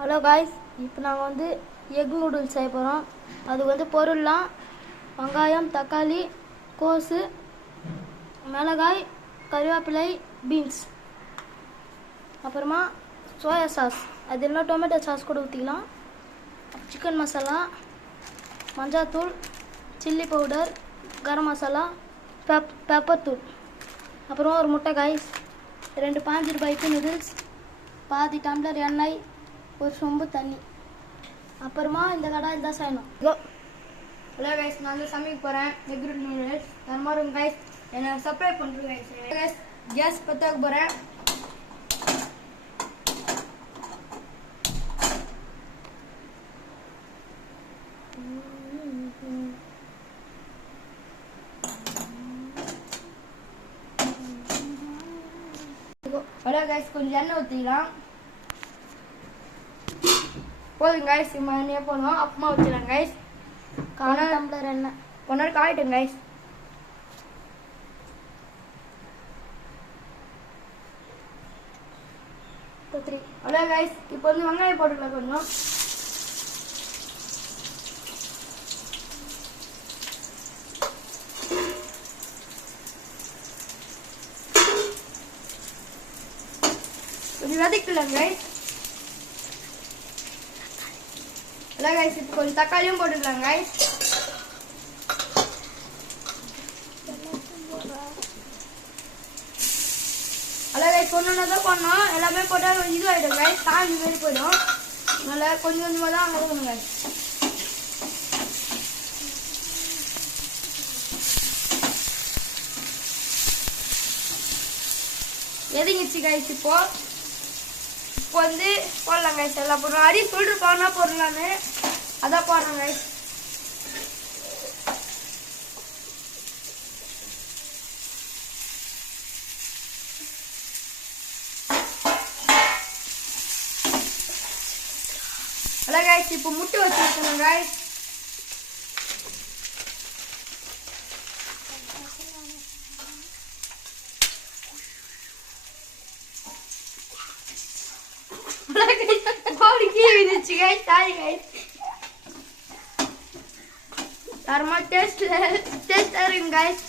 Hello guys, இப்போ நாங்கள் வந்து எக் நூடுல்ஸ் செய்ய போகிறோம். அதுக்கு வந்து பொருள்லாம் வெங்காயம், தக்காளி, கோஸு, மிளகாய், கறிவேப்பிலை, பீன்ஸ், அப்புறமா சோயா சாஸ், அது எல்லாம் டொமேட்டோ சாஸ் கூட ஊற்றிக்கலாம். Chicken masala, மஞ்சாத்தூள், chilli powder, garam masala, pepper தூள், அப்புறமா ஒரு முட்டை காய்ஸ், 2 5 ரூபாய்க்கு நூடுல்ஸ், பாதி டம்ளர் எண்ணெய், ஒரு சொம்பு தண்ணி. அப்புறமா இந்த கடாயில் தான் செய்யணும். ஹலோ கைஸ், நான் வந்து சமைக்க போகிறேன் எக் நூடுல்ஸ். தரமாரும் கைஸ், என்னை சப்ஸ்கிரைப் பண்ணுறேன் கைஸ். கேஸ் பற்ற போகிறேன். ஹலோ கைஸ், கொஞ்சம் எண்ணெய் ஊற்றிக்கலாம். போதும் கைஸ், எண்ணெயே போதும். அப்புறமா வச்சுக்கலாம் கைஸ். டம்ளர் எண்ணெய் ஒன்றரை காயிட்டும் கைஸ். ஹலோ கைஸ், இப்போ வந்து வெங்காயம் போட்டுக்கலாம் கொஞ்சம். கொஞ்சம் வதக்கலாம் கைஸ். ஹலோ கைஸ், இப்போ கொஞ்சம் தக்காளியும் போட்டுக்கலாம் கைஸ். ஹலோ கைஸ், ஒன்று தான் பண்ணோம். எல்லாமே போட்டால் இது ஆகிடும் கைஸ், காஞ்சி மாரி போயிடும். அதனால கொஞ்சம் கொஞ்சமாக தான் வதக்கணும் கைஸ். எதுங்கிச்சு கைஸ். இப்போ வந்து போடலாம் கைஸ். எல்லாம் போடுறோம். அடி சொல்லிருப்பாங்கன்னா போடலான்னு அதான் போடுறோம் கைஸ். ஹலோ கைஸ், இப்போ முட்டை வச்சுருக்கணும் கைஸ். தரமா டேஸ்ட் இருக்கு கைஸ்.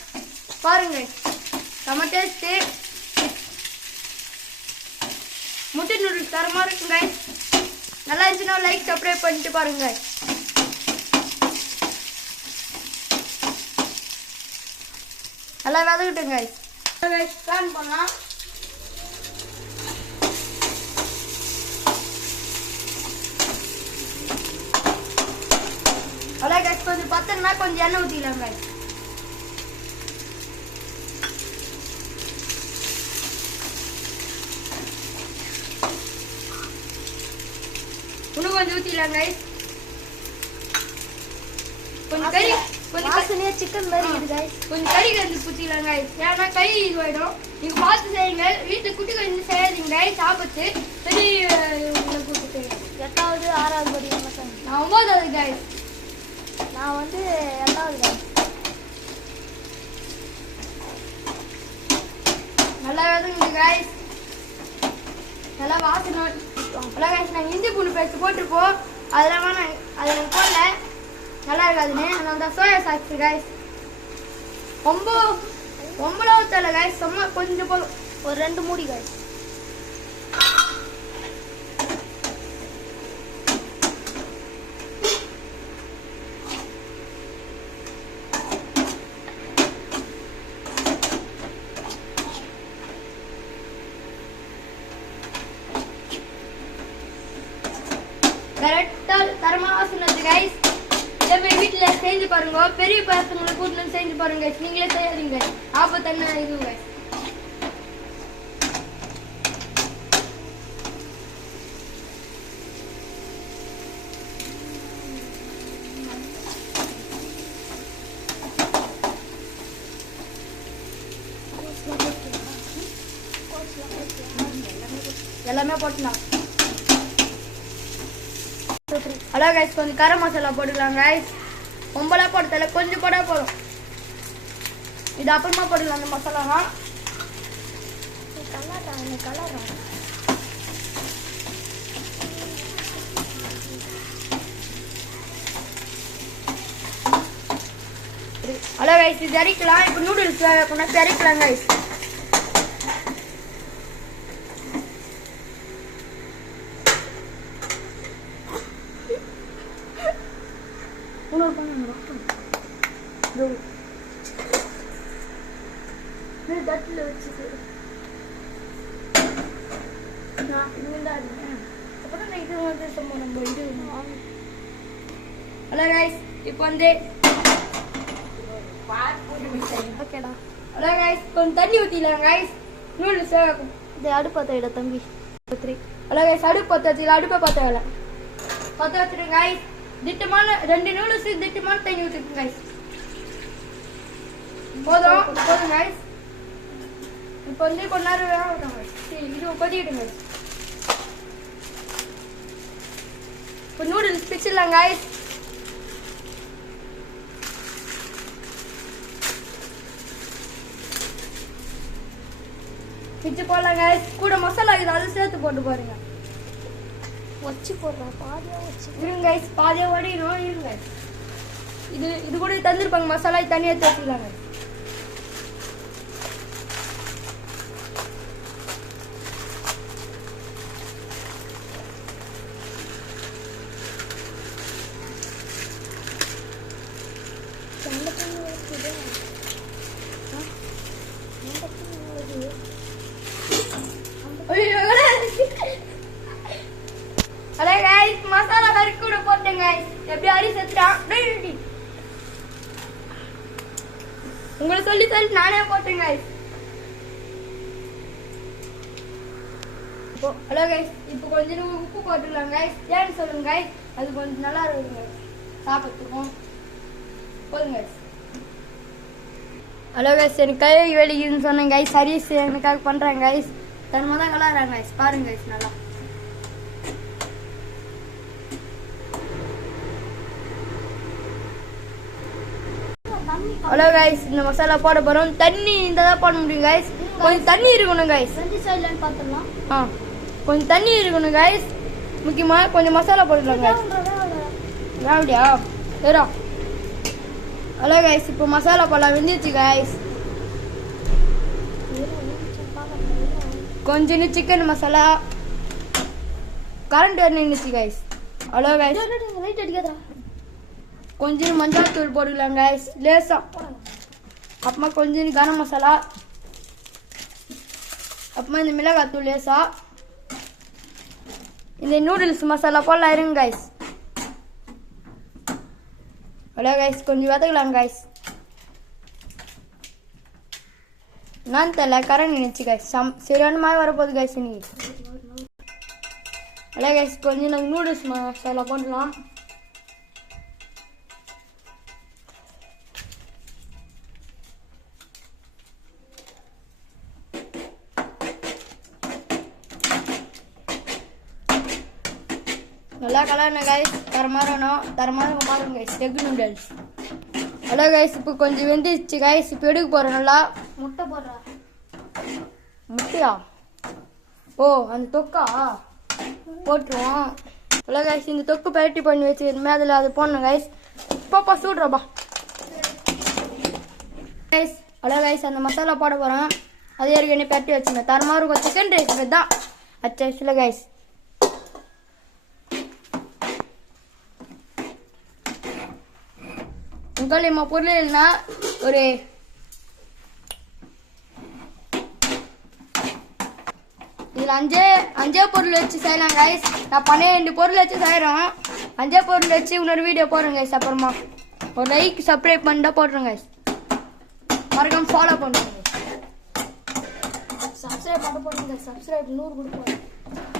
பாருங்க, நம்ம டேஸ்ட் முட்டை நூடுல்ஸ் தரமா இருக்கு கைஸ். நல்லா இருந்துச்சுன்னா லைக் சப்ஸ்கிரைப் பண்ணிட்டு பாருங்க. நல்லா வதக்கிட்டேன் கைஸ். பிளான் பண்ணலாம். ஹலோ கைஸ், கொஞ்சம் பத்தனா கொஞ்சம் எண்ணெய் ஊற்றிக்கலாம் கைஸ். இன்னும் கொஞ்சம் ஊற்றிக்கலாம் கைஸ். கொஞ்சம் கறி வாசனையா சிக்கன் மாதிரி இருக்குது கைஸ். கொஞ்சம் கறி கலந்து ஊற்றிக்கலாம் கைஸ். ஏன்னா கறி இதுவாயிடும். நீங்க பார்த்து செய்யுங்க. வீட்டில் குட்டி கொஞ்சம் செய்யாதீங்க கைஸ். ஆபத்து. பெரிய கூட்டு 8வது 6வது படிக்கிற நான் 9வது கைஸ். நான் வந்து 8வது கைஸ். நல்லா வதங்குது கைஸ். நல்லா வாசனை. ஹலோ கைஸ், நாங்கள் இஞ்சி பூண்டு பேஸ்ட் போட்டிருப்போம். அதெல்லாம் நாங்கள் போடல, நல்லா இருக்காதுன்னு. அதனால தான் சோயா சாஸ் கைஸ். ரொம்ப ஊற்றல கைஸ், சும்மா கொஞ்சம் போதும். ஒரு 2 மூடி கைஸ். கரெக்டாக தரமாக வாசனை கைஸ். இதே மாதிரி வீட்டில் செஞ்சு பாருங்க. பெரிய பசங்களை கூட்டிட்டு செஞ்சு பாருங்க கைஸ். நீங்களே செய்யாதீங்க, ஆபத்தான இது கைஸ். எல்லாமே போட்டுலாம். ஹலோ கைஸ், கொஞ்சம் கரம் மசாலா போட்டுக்கலாம் கைஸ். ரொம்பலாம் போடுறதில்ல, கொஞ்சம் போட போதும். இது அப்புறமா போடலாம் அந்த மசாலாலாம். ஹலோ கைஸ் இது இறக்கலாம். இப்போ நூடுல்ஸ் கொண்டாந்து இறக்கலாம் கைஸ். இன்னொரு பண்ணு தட்டில் வச்சுது நான் இங்கேதான் அப்புறம் நான் இது வந்து நம்ம இது ஹலோ கைஸ் இப்போ வந்து ஓகேடா. ஹலோ கைஸ் கொஞ்சம் தண்ணி ஊற்றிடலாம் கைஸ். நூடுல்ஸ் இது அடுப்பத்தை இட தம்பி. ஹலோ கைஸ் அடுப்பு பற்ற வச்சுக்கலாம். அடுப்பை பற்ற வச்சுருங்க கைஸ். திட்டமான 2 நூடுல்ஸ் திட்டமான தண்ணி ஊற்றிருங்க கைஸ். போதும் கைஸ். இப்போ வந்து கொஞ்ச நேரம் வேக விட்டுருங்க கைஸ். இது கொதிக்கிடுங்க கைஸ். இப்போ நூடுல்ஸ் பிச்சிடலாம் கைஸ். பிச்சு போடலாம் கைஸ். கூட மசாலா இது அதை சேர்த்து போட்டு பாருங்க. வச்சு போடுறேன் பாதியா வச்சு இருங்க கைஸ். பாதியா வடிக்கணும். இருங்க guys. இது கூட தந்துருப்பாங்க மசாலா தனியாக தேர்த்திக்கலாங்க. ஹலோ கைஸ் மசாலா வறுக்க கூட போட்டேன் கைஸ். எப்படி அரிசி எடுத்துட்டான் உங்களை சொல்லி நானே போட்டேன் கைஸ். ஹலோ கைஸ் இப்போ கொஞ்சம் உப்பு போட்டுடலாம் கைஸ். ஏன்னு சொல்லுங்க கைஸ். அது கொஞ்சம் நல்லா இருக்குங்க சாப்பிட்றதுக்கும். போதுங்க கைஸ். ஹலோ கைஸ் எனக்கு கை வெளிக்குதுன்னு சொன்னேன் கைஸ். அரிசி எனக்காக பண்ணுறாங்க கைஸ். தன்மை தான் கலராங்க கைஸ். பாருங்க கைஸ் நல்லா. ஹலோ கைஸ் இந்த மசாலா போட போறோம். தண்ணி இந்த தான் போட முடியும் கைஸ். கொஞ்சம் தண்ணி இருக்கணும் கைஸ். ரெண்டு சைடுல பார்த்துடலாம். கொஞ்சம் தண்ணி இருக்கணும் கைஸ். முக்கியமா கொஞ்சம் மசாலா போட்டுடலாம் கைஸ். அப்படியா சரிடா. ஹலோ கைஸ் இப்போ மசாலா போடலாம். வெந்துச்சு கைஸ். கொஞ்சம் சிக்கன் மசாலா கரண்ட் நின்றுச்சு கைஸ். ஹலோ கைஸ் லைட் அடிக்காதா. கொஞ்சம் மஞ்சள் தூள் போட்டுக்கலாம் கைஸ் லேசா. அப்புறமா கொஞ்சம் கரம் மசாலா. அப்புறமா இந்த மிளகாய் தூள் லேசா. இந்த நூடுல்ஸ் மசாலா போடலாம். இருங்க கைஸ். ஹலோ கைஸ் கொஞ்சம் வதக்கலாம் கைஸ். நான் தெரியல கரண்ட் நினைச்சு கைஸ். சரியான மாதிரி வரப்போகுது கைஸ் இன்னைக்கு. ஹலோ கைஸ் கொஞ்சம் நாங்கள் நூடுல்ஸ் மசாலா போடலாம். நல்லா கலர்ன கைஸ். தரமாக மாறும் guys. Egg noodles. Hello guys இப்போ கொஞ்சம் வெந்துச்சு கைஸ். இப்போ எடுக்க போகிறோம். நல்லா முட்டை போடுறா. முட்டையா? ஓ அந்த தொக்கா போட்டுருவோம். ஹலோ கைஸ் இந்த தொக்கு பரட்டி பண்ணி வச்சுருமே அதில் அது போடணும் கைஸ். பாப்பா சூடுறப்பா கைஸ். ஹலோ கைஸ் அந்த மசாலா போட போகிறோம். அது ஏற்கனவே பரட்டி வச்சுங்க. தரமாக இருக்கும். சிக்கன் ரைஸ் தான் அச்சாச்சுல கைஸ். உங்களிம்மா பொருள் இல்லைன்னா ஒரு இதில் அஞ்சே பொருள் வச்சு செய்யலாம் கைஸ். நான் 12 பொருள் வச்சு செய்கிறோம். 5 பொருள் வச்சு இன்னொரு வீடியோ போடுறேன் கைஸ். அப்புறமா ஒரு லைக் சப்ஸ்கிரைப் பண்ணிட்டா போடுறேன் கைஸ். மறக்காம ஃபாலோ பண்ணுங்க. சப்ஸ்கிரைப் பண்ண போடுங்க. சப்ஸ்கிரைப் 100 கொடுப்போம்.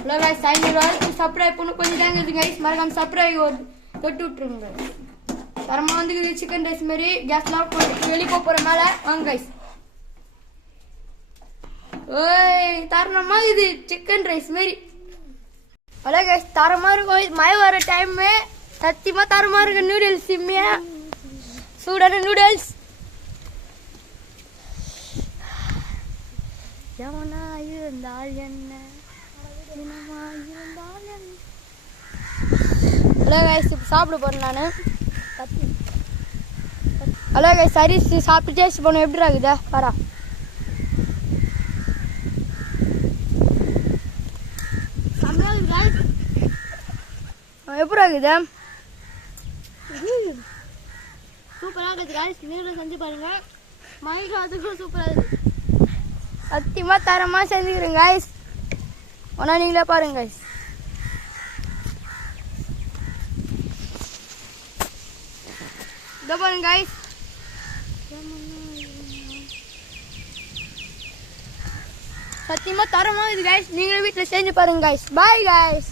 ஹலோ கைஸ் 500 வரைக்கும் சப்ஸ்கிரைப் பண்ண கொஞ்சம் தேங்குது கைஸ். மறக்காம சப்ஸ்கிரைப் தொட்டு விட்டுருங்க கைஸ். தரமாக வந்து சிக்கன் ரைஸ் மாரி கேஸ்லாம் வெளியே போகிற மேலே வாங்க கைஸ். ஓய் தரமா இது சிக்கன் ரைஸ் மாரி. ஹலோ கைஸ் தரமாக இருக்கும். மழை வர டைமு சத்தியமாக தரமாக இருக்கு. நூடுல்ஸ் சிம்மியா சூடான நூடுல்ஸ். எவனா இருந்தால் என்ன. ஹலோ கைஸ் இப்போ சாப்பிட போகிறேன் நான். கத்தி ஹலோ கைஸ் அரிசி சாப்பிட்டு டேஸ்ட் பண்ணுவோம் எப்படி இருக்குதா வரா எப்படி இருக்குதா சூப்பராக இருக்குது காய்ஸ் நீங்களும் செஞ்சு பாருங்க மழைக்காலத்துக்கும் சூப்பராக இருக்குது சத்தியமாக தரமாக செஞ்சுக்கிறேன் காய்ஸ் ஒன்றா நீங்களே பாருங்க காய்ஸ் இதோ பாருங்க காய்ஸ் சத்தியமாக தரமாக இது காய்ஸ் நீங்களும் வீட்டில் செஞ்சு பாருங்க காய்ஸ் பாய் காய்ஸ்